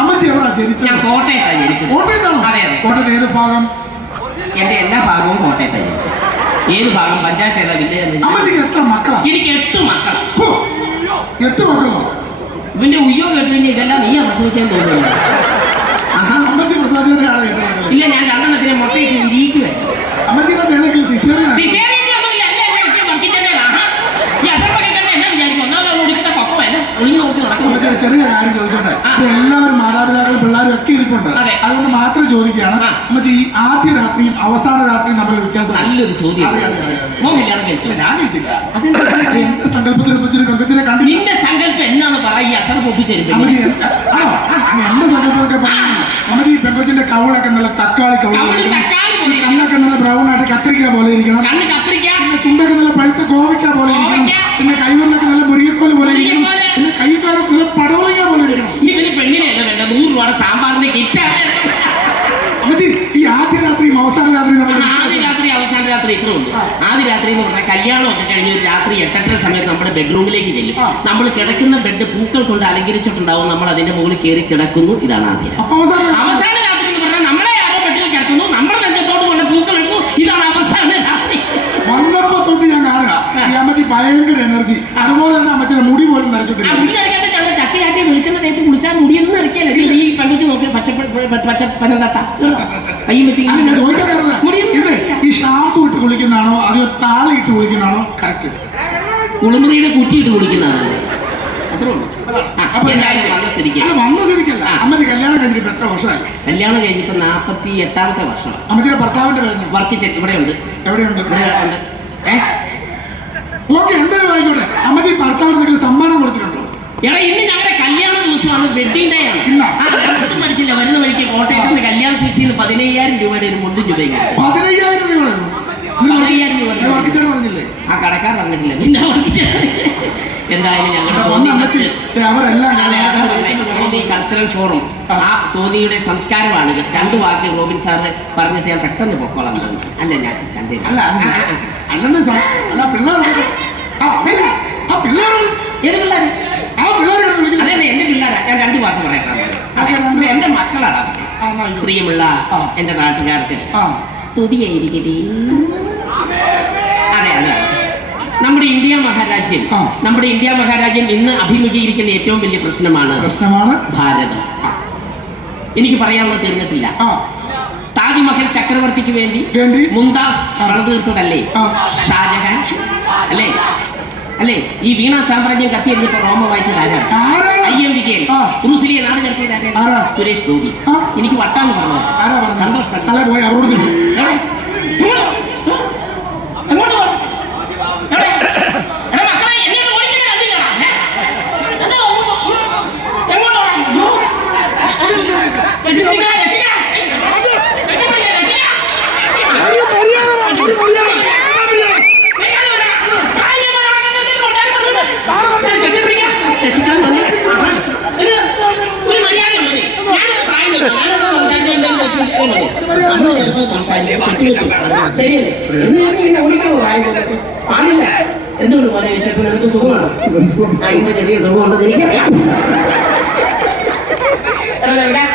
അമ്മച്ചി എവിടാ ജനിച്ചത്? ഞാൻ കോട്ടയത്താണ് ജനിച്ചത്. കോട്ടയത്താണോ? അതെ അതെ. കോട്ടയത്ത് ഏത് ഭാഗം? എന്റെ എല്ലാ ഭാഗവും കോട്ടയത്താണ് ജനിച്ചത്. ഏത് ഭാഗം? പഞ്ചായത്ത് ഏതാ വില്ലേജ് അമ്മച്ചിക്ക് എത്ര മക്കളാ? എനിക്ക് എട്ട് മക്കളാ. എട്ട് മക്കളോ? ഇവന്റെ ഉയ്യോ കേട്ട് കഴിഞ്ഞാൽ ഇതെല്ലാം നീ പ്രസവിച്ചെന്ന് തോന്നുന്നു. ഇല്ല ഞാൻ രണ്ടെണ്ണത്തിനെ മൊത്തം ഇട്ട് അമ്മച്ചിയുടെ അമ്മച്ചി സിസേറിയൻ സിസേറിയനൊന്നുമില്ല, എല്ലാം എന്നെ വെച്ച് വർക്കിച്ചതന്നെയാണ്. ആഹാ. ഈ അസംബൊക്കെ കണ്ടാ എന്നാ വിചാരിക്കും? ഒന്നാമത് അവൾ ഉടുക്കുന്ന പക്വം ചെറിയ കാര്യം ചോദിച്ചോട്ടെ? എല്ലാവരും മാതാപിതാക്കളും പിള്ളേരും ഒക്കെ ഇരിപ്പുണ്ട്. അതുകൊണ്ട് മാത്രം ചോദിക്കുകയാണ്. അമ്മച്ചി ഈ ആദ്യ രാത്രിയും അവസാന രാത്രിയും തമ്മിൽ വ്യത്യാസം നല്ലൊരു ചോദ്യം. ഞാൻ കഴിച്ചില്ല? എന്റെ സങ്കല്പത്തിൽ വെച്ചൊരു പെങ്കച്ചിനെ കണ്ടില്ല. നിന്റെ സങ്കല്പം എന്നാണ് പറ ഈ അക്ഷരം പൊട്ടിച്ചെരുപ്പില്ല അമ്മച്ചി എൻ- ആണോ അങ്ങ് എന്റെ സങ്കല്പമൊക്കെ പറയുന്നു അമ്മച്ചി ഈ പെങ്കച്ചിന്റെ കവളൊക്കെ നല്ല തക്കാളി കവിൾ ഈ കണ്ണൊക്കെ നല്ല ബ്രൗൺ ആയിട്ട് കത്തിരിക്ക പോലെ ഇരിക്കണം. കണ്ണ് കത്തിരിക്ക പിന്നെ ചുണ്ടൊക്കെ നല്ല പഴുത്ത കോവയ്ക്ക പോലെ ഇരിക്കണം. പിന്നെ കൈവരിലൊക്കെ നല്ല മുരിങ്ങക്കോൽ പോലെ ഇരിക്കണം. പിന്നെ കൈക്കാലൊക്കെ നല്ല പടവലങ്ങ പോലെ ഇരിക്കണം. ഇവന് പെണ്ണിനെയല്ല വേണ്ട നൂറ് രൂപ സാമ്പാറിന്റെ കിറ്റാണ് അമ്മച്ചി ഈ ആദ്യ രാത്രിയും അവസാന രാത്രിയും ആദ്യ രാത്രി അവസാന രാത്രി ഇത്ര ഉണ്ട്. ആദ്യ രാത്രി എന്ന് പറഞ്ഞാൽ കല്യാണം ഒക്കെ കഴിഞ്ഞ് ഒരു രാത്രി എട്ടര സമയത്ത് നമ്മുടെ ബെഡ്റൂമിലേക്ക് ചെല്ലും. നമ്മൾ കിടക്കുന്ന ബെഡ് പൂക്കൾ കൊണ്ട് അലങ്കരിച്ചിട്ടുണ്ടാവും. നമ്മൾ അതിന്റെ മുകളിൽ കയറി കിടക്കുന്നു. ഇതാണ് ആദ്യ രാത്രി അപ്പൊ അവസാന രാത്രി- അവസാന രാത്രി എന്ന് പറഞ്ഞാൽ നമ്മളെ ആരോ ബെഡിൽ കിടക്കുന്നു നമ്മുടെ നെഞ്ചത്തോട് കൊണ്ട് പൂക്കൾ ഇടുന്നു ഇതാണ് അവസാന രാത്രി വന്നപ്പോ തൊട്ട് ഞാൻ കാണുക ഈ അമ്മച്ചി ഭയങ്കര എനർജി അതുപോലെ തന്നെ അമ്മച്ചിയുടെ മുടി പോലും ആ നരച്ചിട്ടില്ല മുടി ഞങ്ങൾ ചട്ടി ചാറ്റി വെളിച്ചെണ്ണ തേച്ച് കുളിച്ചാൽ മുടിയൊന്നും ഈ പെൺകുച്ച് നോക്കി പച്ച പച്ച പനന്തത്ത കയ്യും വെച്ച് അത് ഞാൻ ചോദിക്കാൻ കാരണം മുടിയൊന്നും ഇത് ഈ ഷാമ്പു ഇട്ട് കുളിക്കുന്നതാണോ? അതോ താളി ഇട്ട് കുളിക്കുന്നതാണോ? കറക്റ്റ്. കുളിമുറിയുടെ കുറ്റിയിട്ട് കുളിക്കുന്നതാണ്. അത്രേ ഉള്ളൂ. ആ, അപ്പൊ എന്തായാലും വന്ന സ്ഥിതിക്ക് അല്ല വന്ന സ്ഥിതിക്കല്ല. അമ്മച്ചി കല്യാണം കഴിഞ്ഞിട്ട് എത്ര വർഷമായി? കല്യാണം കഴിഞ്ഞിപ്പോ നാപ്പത്തി എട്ടാമത്തെ വർഷം അമ്മച്ചിയുടെ ഭർത്താവിന്റെ പേര് ഇവിടെ ഉണ്ട് എവിടെയുണ്ട് ഓക്കെ എന്തായാലും ആയിക്കോട്ടെ. അമ്മച്ചി ഭർത്താവ് എന്തെങ്കിലും സമ്മാനം കൊടുത്തിട്ടുണ്ടോ? എടാ ഇന്ന് ഞങ്ങളുടെ കല്യാണ ദിവസമാണ് വെഡിങ് ഡേ ആണ്. പഠിച്ചില്ല വരുന്ന വഴിക്ക് കോട്ടയത്ത് നിന്ന് കല്യാണ നിന്ന് പതിനയ്യായിരം രൂപയുടെ ഒരു മുണ്ടും പതിനയ്യായിരം രൂപ. ആ കടക്കാർ പറഞ്ഞിട്ടില്ല. പിന്നെ എന്തായാലും ഞങ്ങളുടെ കൾച്ചറൽ ഷോറൂം ആ. തോന്നിയുടെ സംസ്കാരമാണ്. രണ്ടു വാക്ക് റോബിൻ സാറ് പറഞ്ഞിട്ട് ഞാൻ പെട്ടെന്ന് പൊക്കോളാം അല്ല ഞാൻ കണ്ടില്ല. അല്ല അത് അല്ലെന്ന് സ- അല്ല പിള്ളേർ പിള്ളേർ ഏത് പിള്ളേര്? ആ പിള്ളേർ അതെ വിളിക്കുന്നത് അതെ, എന്റെ പിള്ളേരാ. ഞാൻ രണ്ട് വാക്ക് പറയട്ടെ. എന്റെ മക്കളാണ് ആ, എന്നാ ആയിക്കോട്ടെ. പ്രിയമുള്ള ആ. എന്റെ നാട്ടുകാർക്ക് ആ. സ്തുതിയായിരിക്കട്ടെ. അതെ അതെ നമ്മുടെ ഇന്ത്യ മഹാരാജ്യം ആ. നമ്മുടെ ഇന്ത്യ മഹാരാജ്യം ഇന്ന് അഭിമുഖീകരിക്കുന്ന ഏറ്റവും വലിയ പ്രശ്നമാണ് പ്രശ്നമാണ്? ഭാരതം. എനിക്ക് പറയാനുള്ളത് തീർന്നിട്ടില്ല. ആ. താജ്മഹൽ ചക്രവർത്തിക്ക് വേണ്ടി വേണ്ടി? മുംതാസ് പണിതീർത്തതല്ലേ ആ. ഷാജഹാൻ അല്ലേ? അല്ലേ? ഈ വീണാ സാമ്രാജ്യം കത്തിയെറിഞ്ഞപ്പോ റോമ വായിച്ചത് ആരാണ് ഐ എം നാട് കടത്തിയത് ആരാണ്? സുരേഷ് ഗോപി. എനിക്ക് വട്ടാന്ന് പറഞ്ഞത്. പറഞ്ഞത്? സന്തോഷം. അവരോട് എവിടെ? ഇങ്ങോട്ട്. എങ്ങോട്ട് പോ? എവിടെ? എടാ മക്കളെ, എന്നെ ഒന്ന് ഓടിക്കുന്നത് കണ്ടില്ലടാ? ഏ? എന്താ അങ്ങോട്ട്? എങ്ങോട്ട് ഓടാൻ? യ്യോ. രക്ഷിക്ക, രക്ഷിക്ക. കെട്ടിപ്പിടിക്ക, രക്ഷിക്ക. കെട്ടിപ്പിടിക്ക, രക്ഷിക്കാൻ പറഞ്ഞു. ആഹാ. ഇത് ഒരു മര്യാദയുണ്ടോ നീ? ഞാനത് പ്രായമില്ല. ഞാനത് സംസാരിക്കാൻ എന്തെങ്കിലും പറ്റുമോ? അന്ന് ചിലപ്പോൾ സംസാരിക്കും. തെറ്റുപറ്റും. ശരിയല്ലേ? എന്ന് പറഞ്ഞ് ഇങ്ങനെ ഓടിക്കാവോ? ആയില്ല. പാടില്ല. എന്തുകൊണ്ട് പോലെ വിശപ്പ് എനിക്ക് സുഖമാണ് ചെറിയ സുഖമുണ്ടോ എനിക്കറിയാം?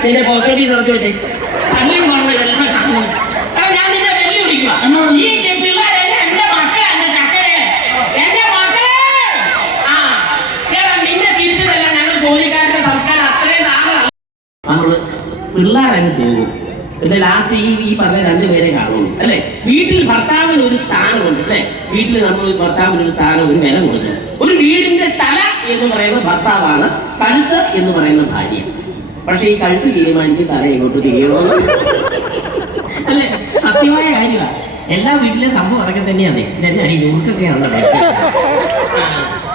നിന്റെ പോസ്റ്റ് ഓഫീസ് ഉറച്ചു ഞാൻ നിന്നെ പോകും പിന്നെ ലാസ്റ്റ് ഈ ഈ പറഞ്ഞ രണ്ടുപേരെ കാണുള്ളൂ അല്ലെ? വീട്ടിൽ ഭർത്താവിന് ഒരു സ്ഥാനമുണ്ട് അല്ലെ? വീട്ടിൽ നമ്മൾ ഭർത്താവിന് ഒരു സ്ഥാനം ഒരു വില കൊടുക്കുക. ഒരു വീടിന്റെ തല എന്ന് പറയുന്ന ഭർത്താവാണ് കഴുത്ത് എന്ന് പറയുന്ന ഭാര്യ. പക്ഷെ ഈ കഴുത്ത് തീരുമാനിക്കും തല ഇങ്ങോട്ട് തിരിയണമെന്ന് അല്ലെ? സത്യമായ കാര്യമാണ് എല്ലാ വീട്ടിലെ സംഭവം അതൊക്കെ തന്നെയാണ് ഇതെന്നെ അടി നൂർക്കൊക്കെയാണല്ലോ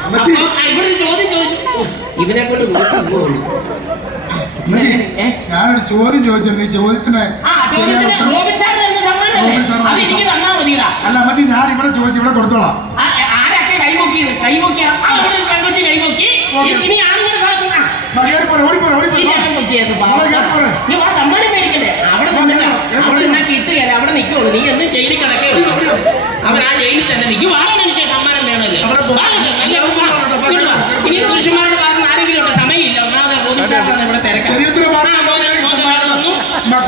അമ്മച്ചി. ഇവിടെ ചോദ്യം ചോദിച്ചു. ഇവനെ കൊണ്ട് ഏ? ഞാനൊരു ചോദ്യം ചോദിച്ചിരുന്നു ഈ ചോദ്യത്തിന് ആ. അല്ല? മറ്റേ ഞാൻ ഇവിടെ ചോദിച്ചു ഇവിടെ കൊടുത്തോളാം. ആ? ആ, ആ. അവിടെ നിൽക്കുള്ളൂ. നീ എന്നും ജയിലിൽ കിടക്കേ. അവൻ ആ ജയിലിൽ തന്നെ നിൽക്കും. വാടാ മനുഷ്യ, സമ്മാനം വേണമല്ലോ. ഇനി പുരുഷന്മാരുടെ ഭാഗത്ത് നിന്ന് ആരെങ്കിലും ഉണ്ടോ? സമയമില്ല. ഒന്നാമത് റോബിൻ സാറിനാണ് ഇവിടെ തിരക്ക്.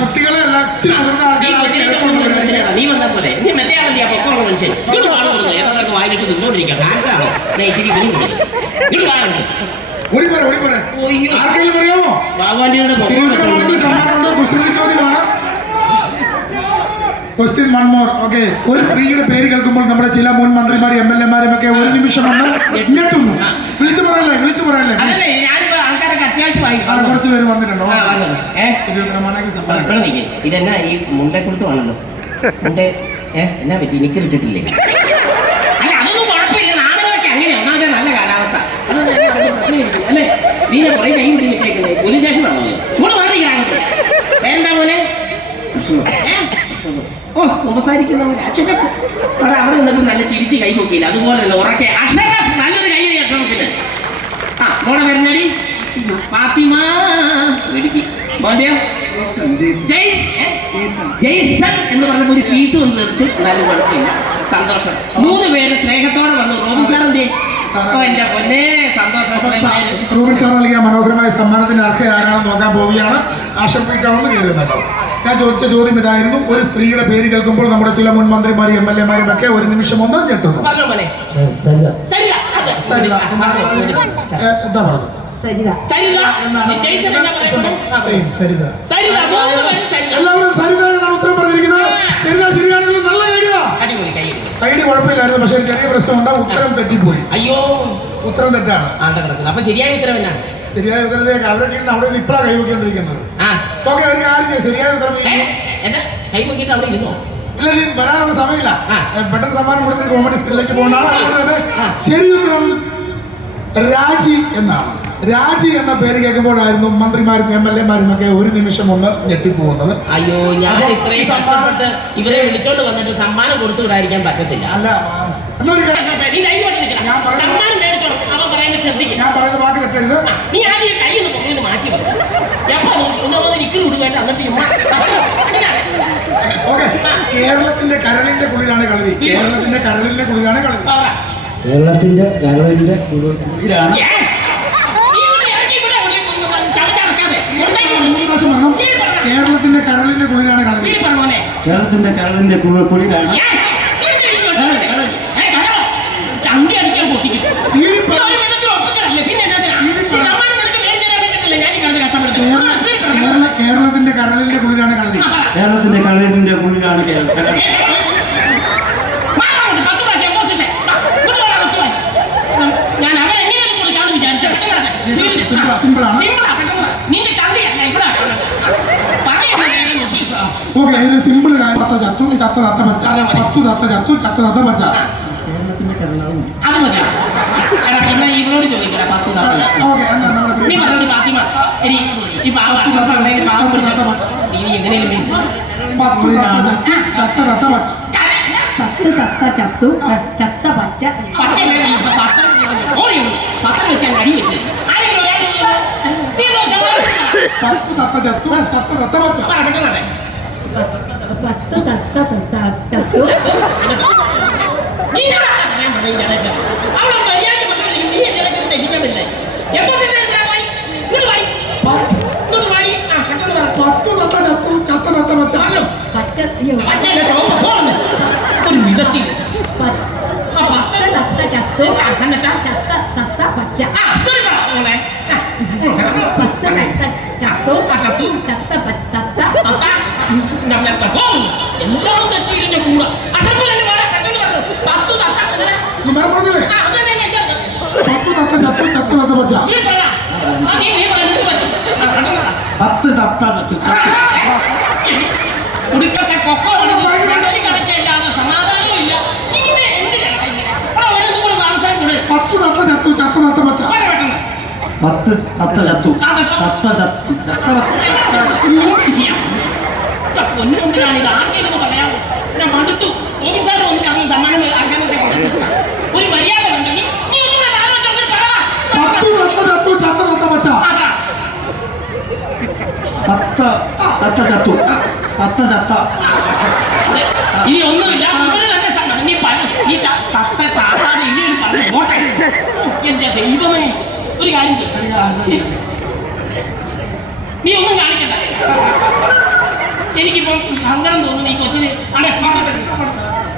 മുതിർന്ന നീ ആൾക്കാർ കൊച്ചിനെ കൊണ്ടുവന്ന് മനുഷ്യനാ. നീ വന്നാ പോലെ. നീ മറ്റേ ആളെന്തിയാ പൊക്കമുള്ള മനുഷ്യൻ ഇങ്ങോട്ട് പാടും കൊടുക്കുന്നു ഏതാണ്ടൊക്കെ വായിലിട്ട് നിന്നോണ്ടിരിക്കുക. ഡാൻസാണോ ഞാൻ ഇച്ചിരി ഇവനും കൂടി. ഇങ്ങോട്ട് പാടുന്നു ഓടിപ്പോരെ ഓടിപ്പോരെ ആർക്കെങ്കിലും അറിയാമോ? ബാബുവാണ്ടിയുടെ ശ്രീധരമാണെങ്കിൽ സമ്മാനമുണ്ട് ക്വസ്റ്റ്യൻ ചോദ്യമാണ് ക്വസ്റ്റ്യൻ വൺ മോർ ഓക്കെ ഒരു സ്ത്രീയുടെ പേര് കേൾക്കുമ്പോൾ നമ്മുടെ ചില മുൻ മന്ത്രിമാരും എം എൽ എമാരും ഒക്കെ ഒരു നിമിഷം വന്ന് ഞെട്ടുന്നു. വിളിച്ചു പറയല്ലേ വിളിച്ചു പറയല്ലേ അത്യാവശ്യമായി കുറച്ച് പേര് വന്നിട്ടുണ്ടോ. ഇതെന്നാ ഈ മുണ്ടക്കുളത്തുവാണല്ലോ മുണ്ട ഏ എന്നാ പറ്റി? നിക്കറിട്ടിട്ടില്ലേ അല്ല അതൊന്നും കുഴപ്പമില്ല. നാടുകളൊക്കെ അങ്ങനെയാ. ഒന്നാമത്തെ നല്ല കാലാവസ്ഥ. അതൊന്നും പ്രശ്നമില്ല. അല്ലേ? നീ ഞാൻ കുറേ കൈ പിടിച്ച് പോലീസ് സ്റ്റേഷനാണോ? ഇങ്ങോട്ട് മാറിക്കാണെങ്കിൽ വേണ്ട മോനെ? ഓ ഉപസാരിക്കുന്ന അവിടെ അവിടെ നിന്നിട്ട് നല്ല ചിരിച്ച് കൈ നോക്കിയില്ല അതുപോലെ ഉറക്കെ. അക്ഷരഫ് നല്ലൊരു കൈ അക്ഷരഫിന് ആ മോളെ വരുന്നടി ഫാത്തിമ? ജെയ്സൺ എന്ന് പറഞ്ഞ ഒരു പീസ് വന്ന് തെറിച്ചു എന്നാലും കുഴപ്പമില്ല. സന്തോഷം. മൂന്ന് പേര് സ്നേഹത്തോടെ വന്നു. റോബിൻ എന്റെ പൊന്നെ സന്തോഷം. റൂബിൻ സാർ നൽകിയ മനോഹരമായ സമ്മാനത്തിന് അർഹ ആരാണെന്ന് നോക്കാൻ പോവുകയാണ്. ആശംസിക്കാമെന്ന് കയറുന്നുണ്ടോ ഞാൻ ചോദിച്ച ചോദ്യം ഇതായിരുന്നു. ഒരു സ്ത്രീയുടെ പേര് കേൾക്കുമ്പോൾ നമ്മുടെ ചില മുൻ മന്ത്രിമാരും എം എൽ എമാരും ഒക്കെ ഒരു നിമിഷം ഒന്ന് ഞെട്ടുന്നു. എന്താ പറഞ്ഞു സരിത. സരിത? ജെയ്സൺ എന്നാ പറയുന്നത്? സരിത. സരിത. മൂന്ന് പേര് സരിത. എല്ലാവരും സരിത എന്നാണ് ഉത്തരം പറഞ്ഞിരിക്കുന്നത്. സരിത ശരിയാണെങ്കിൽ നല്ല ഐഡിയ അടിപൊളി കൈ ഐഡിയ കുഴപ്പമില്ലായിരുന്നു പക്ഷേ ചെറിയ പ്രശ്നമുണ്ട്. ഉത്തരം തെറ്റിപ്പോയി. അയ്യോ. ഉത്തരം തെറ്റാണ്. ആണ്ട കിടക്കുന്നു അപ്പൊ ശരിയായ ഉത്തരം എന്നാണ്? ശരിയായ ഉത്തരത്തിലേക്ക് അവരൊക്കെ ഇരുന്ന് അവിടെ നിന്ന് ഇപ്പോഴാണ് കൈവയ്ക്കൊണ്ടിരിക്കുന്നത് ആ. ഓക്കെ ഒരു കാര്യം. ശരിയായ ഉത്തരം ഏ, ഈ- എന്താ? കൈ പൊക്കിയിട്ട് അവിടെ ഇരുന്നോ? ഇല്ല നീ വരാനുള്ള സമയമില്ല. പെട്ടെന്ന് സമ്മാനം കൊടുത്തിട്ട് കോമഡി സ്കില്ലിലേക്ക് പോകണതാണ് അതുകൊണ്ട് തന്നെ ശരി ഉത്തരം രാജി എന്നാണ്. രാജി എന്ന പേര് കേൾക്കുമ്പോഴായിരുന്നു മന്ത്രിമാരും എം എൽ എമാരും ഒക്കെ ഒരു നിമിഷം ഒന്ന് ഞെട്ടിപ്പോകുന്നത്. അയ്യോ ഞാൻ ഇത്രയും ഈ സമ്മാനം- ഇവരെ വിളിച്ചോണ്ട് വന്നിട്ട് സമ്മാനം കൊടുത്തു വിടാതിരിക്കാൻ പറ്റത്തില്ല. അല്ല എന്നൊരു. ഞാൻ പറയുന്നത് ഞാൻ പറയുന്ന വാക്ക് തെറ്റരുത്. നീ ആദ്യം കൈ ഒന്ന് പൊങ്ങി മാറ്റി ഓക്കെ. കേരളത്തിന്റെ കരളിന്റെ കുളിരാണ് കളരി. കേരളത്തിന്റെ കരളിന്റെ കുളിരാണ് കളരി. കേരളത്തിന്റെ കരളിന്റെ കുളിരാണ്. കിടന്ന് കരളിന്റെ കുളിരാണ് കേരളത്തിന്റെ കരളിന്റെ കുളിരാണ്. കേരള. കേരളത്തിന്റെ കരളിന്റെ കുളിരാണ് കളരി. കേരളത്തിന്റെ കരളിന്റെ കുളിരാണ് കേരളം കരൾ- മാറാനുണ്ട്. പത്ത് പ്രാവശ്യം opposition. ആ, ഇങ്ങോട്ട് വാടാ, കൊച്ചുമോൻ. ഉം, ഞാൻ അവൻ എങ്ങനെയാണ് കൊടുക്കാന്ന് വിചാരിച്ച പെട്ടെന്ന് വരട്ടെ. ഇത് simple ആ, simple ആണ്. Simple ആ, പെട്ടെന്ന് വാ. നിന്റെ ചന്തിയല്ല ഇവിടെ പറയുന്നത് ഓക്കെ അതിന് സിമ്പിൾ കാര്യം തത്ത ചത്തു ചത്ത തത്ത പച്ച പത്തു തത്ത ചത്തു ചത്ത തത്ത പച്ച കേരളത്തിന്റെ കരളാവും അത് മതി. എടാ പിന്നെ ഇവളോട് ചോദിക്കടാ പത്ത് തവണ ഓക്കെ എന്നാ നമ്മുടെ നീ പറഞ്ഞോട് ഫാത്തിമ. എടി ഈ പാവ അക്ഷരം ഉണ്ടെങ്കിൽ പാവം പിടിച്ച. നീ എങ്ങനെയും പത്തു തത്ത ചത്തു ചത്ത തത്ത പച്ച പത്ത് തത്ത ചത്തു ചത്ത പച്ച. പച്ച പത്തം പത്തം വെച്ചാൽ അടി വെച്ച്. പത്തു തത്ത ചത്തു ചത്ത തത്ത പച്ച. പത്ത് തത്ത തത്ത ചത്തു നീ എന്നോടാ പറയാൻ പറഞ്ഞത് ഈ ഇടയ്ക്ക്? അവിടെ മര്യാദ പറഞ്ഞോണ്ടിരിക്കും. നീ എന്റെ ഇടയ്ക്ക് തെറ്റിക്കാൻ പറ്റില്ല. എപ്പോ ശേഷം എടുക്കാൻ പോയി? ഇങ്ങോട്ട് വാടി. പത്ത് ഇങ്ങോട്ട് വാടി. ആ, പെട്ടെന്ന് പറ. പത്തു തത്ത ചത്തു ചത്ത തത്ത പച്ച പറഞ്ഞോ. പച്ച അയ്യോ, പച്ചയല്ല, ചുവപ്പ്. പോന്ന്. ഒരു വിധത്തിൽ. പത്ത് ആ, പത്ത്. തത്ത ചത്തു ആ, എന്നിട്ടാ? ചത്ത തത്ത പച്ച ആ, story പറ, മോളെ. ആ, ഉം. പത്ത് തത്ത ചത്തു ആ, ചത്തു. ചത്ത പ- തത്ത തത്ത. ഞാൻ ഞാൻ പോന്നു. എല്ലാം തെറ്റിയിരുന്ന കൂടെ അസംബ്ലി തന്നെ വേണം പെട്ടെന്ന് പറഞ്ഞു പത്തു തത്ത അങ്ങനെ. വേറെ പറഞ്ഞില്ലേ ആ, അത് തന്നെ എന്റെ അത്. പത്തു തത്ത ചത്തു ചത്ത തത്ത പച്ച നീ പറ. ആ, നീ നീ പറ, നിനക്ക് പറ്റും. ആ, പെട്ടെന്ന് പറ. തത്ത കൊക്കോ ഇല്ല ഇങ്ങനെ എന്തിനാണ് പത്തു തത്ത ചത്തു ചത്ത തത്ത പച്ച പത്ത് തത്ത ചത്തു. തത്ത ചത്തു. ചത്ത. പത്ത ഇങ്ങോട്ട് ചെയ്യാം. ഇത്ര പൊന്നുകൊണ്ടിനാണ് ഇത്. ആർക്കെങ്കിലും പറയാമോ? ഞാൻ മടുത്തു. ഓഫീസാർ വന്ന് പറഞ്ഞ സമ്മാനം ഒരു മര്യാദ ഉണ്ടെങ്കിൽ നീ ഒന്നുകൂടെ താഴെ വെച്ച് അങ്ങോട്ട് പറ. പത്തു തത്ത ചത്തു ചത്ത തത്ത പച്ച ആ, പറ. പത്ത് തത്ത ചത്തു. തത്ത ചത്ത. ഇനി ഒന്നുമില്ല. നീ നീ തത്ത ചാത്താതെ ഇനി പോട്ടെ. എന്റെ ദൈവമേ ഒരു കാര്യം നീ ഒന്നും കാണിക്കണ്ട. എനിക്കിപ്പോ സങ്കടം തോന്നുന്നു നീ കൊച്ചിന്. പാടത്തെ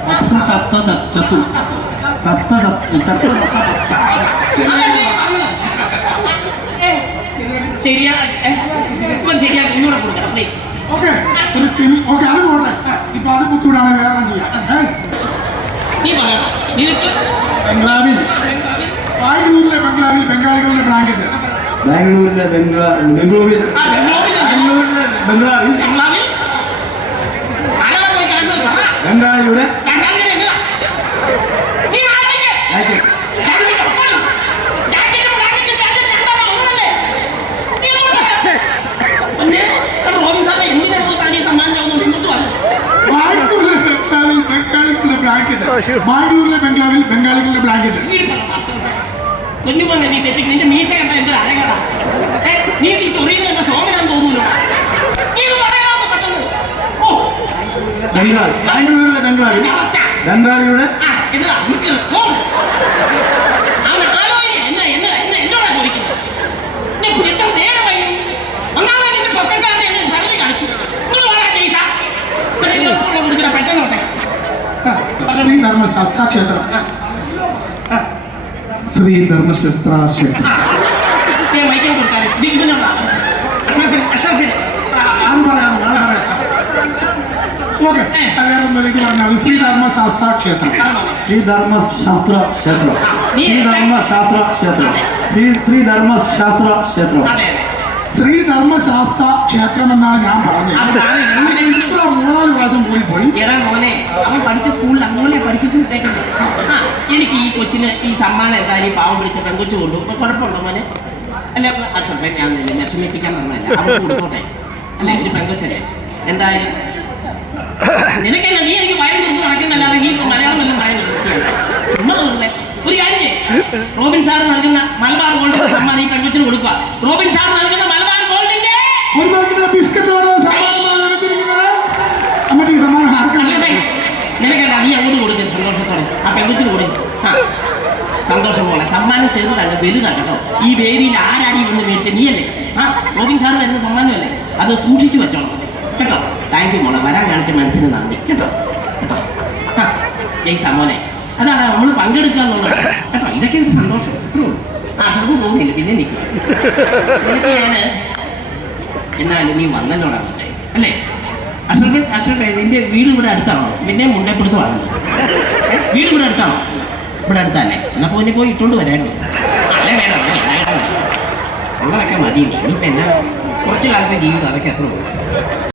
തത്ത തത്ത ചത്തു. തത്ത ചത്തു. ചത്ത തത്ത ശരിയാ ഏ, ഇപ്പം ശരിയാ ഒന്നുകൂടെ കൊടുക്കണം പ്ലീസ് ഓക്കെ ഒരു സിം ഓക്കെ അത് പോട്ടെ. ഇപ്പൊ അത് ബുദ്ധിമുട്ടാണ് വേറെ ചെയ്യാം. നീ പറയണം നിനക്ക് ബംഗ്ലാവിൽ. ബാംഗ്ലൂരിലെ ബംഗ്ലാവിൽ ബംഗാളികളുടെ ബ്ലാങ്കറ്റ് ബാംഗ്ലൂരിലെ ബംഗ്ലാ ബംഗ്ലൂരിൽ ബംഗ്ലാവിൽ. ബംഗാളിയുടെ ബംഗാളിൽ എന്നതാ നീ ആരൊക്കെ രാജ്യം ബാംഗ്ലൂരിലെ ബംഗ്ലാവിൽ ബംഗാളികളുടെ ബ്ലാങ്കറ്റ് ബാംഗ്ലൂരിലെ ബംഗ്ലാവിൽ ബംഗാളികളുടെ ബ്ലാങ്കറ്റ് കുഞ്ഞുമോനെ നീ തെറ്റി നിന്റെ മീശ കണ്ട എന്തൊരു അഴകടാ ഏ, നീ ഈ ചൊറിയുന്ന സോമനാന്ന് തോന്നുന്നു നീ ഇത് പറയണോ പെട്ടെന്ന് ഓ ബംഗാൾ ബാംഗ്ലൂരിലെ ബംഗ്ലാവിൽ കറക്റ്റാ. ബംഗാളിയുടെ ആ എന്നതാ നിക്ക് പോ അവന് ആലോചന എന്താ എന്താ എന്താ എന്നോടാ ചോദിക്കുന്നത് എന്നെ പിടിച്ച നേരെ വയ്യ ഒന്നാമത് എന്റെ പൊക്കക്കാരനെ എന്നെ സടലി കാണിച്ചു ഇങ്ങോട്ട് പോരാ ടീസ കൊടുക്കുന്ന പെട്ടെന്ന് വിട്ടെ ശ്രീ ധർമ്മശാസ്ത്ര ക്ഷേത്രം ശ്രീ ധർമ്മശാസ്ത്ര ക്ഷേത്രം ഓക്കെ വേറെ പറഞ്ഞാൽ ശ്രീധർമ്മ ശാസ്ത്ര ക്ഷേത്രം. ശ്രീ ശാസ്ത്ര ക്ഷേത്രം. ശ്രീധർമ്മ ശാസ്ത്ര ക്ഷേത്രം. ശ്രീ ശ്രീധർമ്മ ശാസ്ത്ര ക്ഷേത്രം. ശ്രീധർമ്മ ശാസ്ത്ര ക്ഷേത്രം എന്നാണ് ഞാൻ പറഞ്ഞത്. ഇത്ര മൂന്നാൽ പ്രാവശ്യം കൂടി പോയി. മോനെ അവൻ പഠിച്ച സ്കൂളിൽ അങ്ങനെ പഠിപ്പിച്ചു എനിക്ക് ഈ കൊച്ചിന് ഈ സമ്മാനം എന്തായാലും ഈ പാവം പിടിച്ച പെൺകൊച്ചു കൊണ്ടു ഇപ്പൊ കുഴപ്പമുണ്ടോ മോനെ? അല്ല അക്ഷരത്തെ ഞാൻ നിന്നെ ലക്ഷ്മിപ്പിക്കാൻ പറഞ്ഞല്ല അവൻ കൊടുത്തോട്ടെ. അല്ല ഒരു പെങ്കൊച്ചല്ലേ എന്തായാലും നിനക്കല്ല നീ എനിക്ക് വയറ് തുറന്ന് നടക്കുന്നല്ലാതെ നീ ഇപ്പൊ മലയാളം എല്ലാം പറയുന്നത് ചുമ്മാ വെറുതെ ഒരു കാര്യം റോബിൻ സാർ നൽകുന്ന മലബാർ ഗോൾഡ് സമ്മാനം ഈ പെങ്കൊച്ചിന് കൊടുക്കുക. റോബിൻ സാർ നൽകുന്ന മലബാർ ഗോൾഡിന്റെ ഒരു പാക്കറ്റ് ബിസ്ക്കറ്റോട് അമ്മച്ചി സമ്മാനം? നിനക്കല്ല നീ അങ്ങോട്ട് കൊടുക്കും. സന്തോഷത്തോടെ. ആ പെൺകുച്ചിന് കൊടുക്കും. ആ. സന്തോഷം പോലെ. സമ്മാനം ചെറുതല്ല വലുതാണ് കേട്ടോ. ഈ വേദിയിൽ ആരാടി വന്ന് മേടിച്ച? നീയല്ലേ? ആ റോബിൻ സാർ തരുന്ന സമ്മാനമല്ലേ? അത് സൂക്ഷിച്ചു വെച്ചോളാം. കേട്ടോ. താങ്ക് യു മോളെ. വരാൻ കാണിച്ച മനസ്സിന് നന്ദി. കേട്ടോ? കേട്ടോ? ജയ് സമോനെ. അതാണ് നമ്മൾ പങ്കെടുക്കുക എന്നുള്ളത്. കേട്ടോ? ഇതൊക്കെ ഒരു സന്തോഷം. ആ ചിലപ്പോൾ പോകുന്നില്ല. പിന്നെ നിൽക്കും നിനക്ക് ഞാൻ എന്നാലും നീ വന്നല്ലോടാ അല്ലേ? അശോക് അശോക് നിന്റെ വീട് ഇവിടെ അടുത്താണോ? മുണ്ടേപ്പിടുത്തമാണല്ലോ വാങ്ങുന്നു. വീട് ഇവിടെ അടുത്താണോ? ഇവിടെ അടുത്തല്ലേ. എന്നാ പോയി പോയി ഇട്ടുകൊണ്ട് വരായിരുന്നു. അല്ലേ വേണം. ഉള്ളതൊക്കെ മതി ഇനിയിപ്പോ എന്നാ? കുറച്ച് കാലത്തെ ജീവിതം അതൊക്കെ എത്ര ഉള്ളൂ.